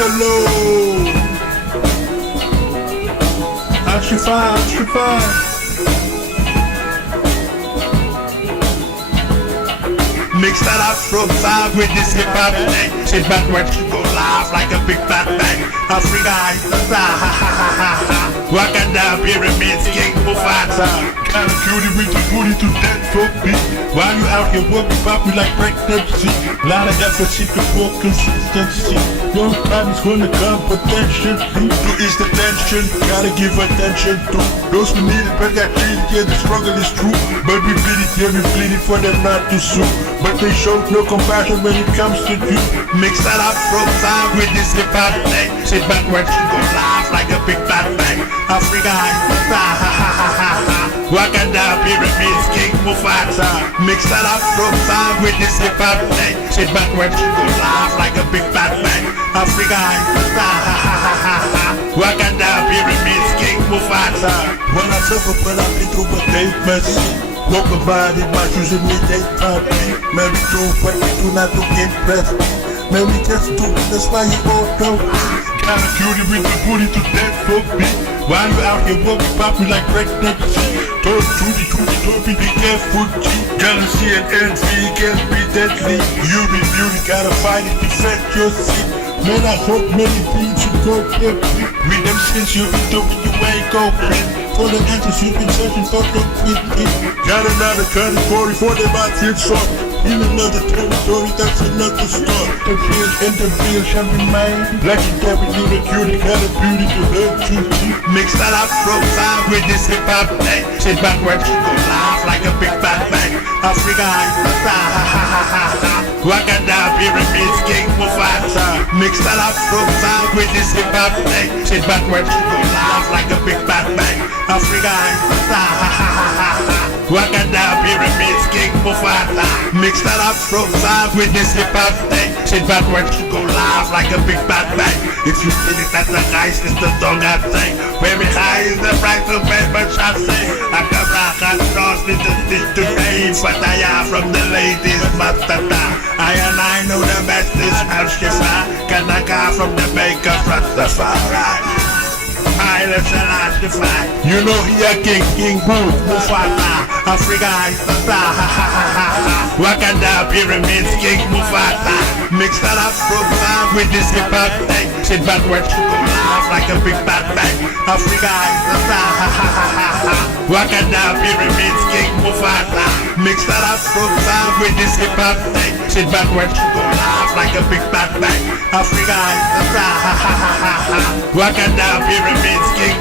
Hello. Shiffai. Mix that up from five with this hip hop thing. Sit back when you go live like a big fat bang. Africa, Wakanda, pyramids, King Mufasa. Kinda cutie with your booty to death for beat. While you out here working poppy like pregnancy. Lot of effort, secret for consistency. Your time is gonna come potentially. To ease the tension, gotta give attention to those who need it, but got treated. Yeah, the struggle is true, but we bleed it, yeah, we bleed it for them not to sue. But they show no compassion when it comes to you. Mix that up from time with this hip hop thing. Sit back when you go live like a big fat bang. Africa, Wakanda, pyramids, King Mufasa. Mix that up from time with this hip hop thing. Sit back when you go live like a big fat bang. Africa, Wakanda, pyramids, King Mufasa. When I suffer, but I've been through what they must see. Walk about it, my shoes in me, they can't be. Maybe do what we do not to impress me. Maybe just do it, that's why you all know me. Kinda cutie with the booty to death for me. While you out here walking poppy like pregnancy. Don't be careful, G. Jealousy and envy can be deadly. You be beauty, gotta fight it, defend your seat. Man, I hope many people go get me. Redemption you've been doing, you ain't gon' win. For the answers you've been searching for, don't quit it. Got another category for them I feel short. In another territory, that's another story. The field and the field shall remain. Legendary, you the cutie, got a beauty to hurt you. Mix that up from time with this hip hop thing. Sit back when you go live like a big fat bang. Africa, Wakanda, pyramids, King Mufasa. Mix that up from time with this hip hop thing. Sit back when you go live like a big fat bang. Africa, Wakanda, pyramids, King Mufasa. Mix that up from time with this hip hop thing. Sit back when you go live like a big bad bang. If you feel it, that's the guys, it's the song I sing. Baby, high is the price of pay, but I say I can rock and cross with the stick to pay. But I am from the ladies, Mastata. I know the best is Shiffai. Kanaka from the baker, Rastafari. Shiffai. You know he a king boo, Mufasa, Africa, Wakanda, pyramids, King Mufasa. Mix that up from time with this hip hop thing. Sit back when you go live like a big fat bang. Africa, Wakanda, pyramids, King Mufasa. Mix that up from time with this hip hop thing. Sit back when you go live like a big fat bang. Africa, Wakanda, pyramids, King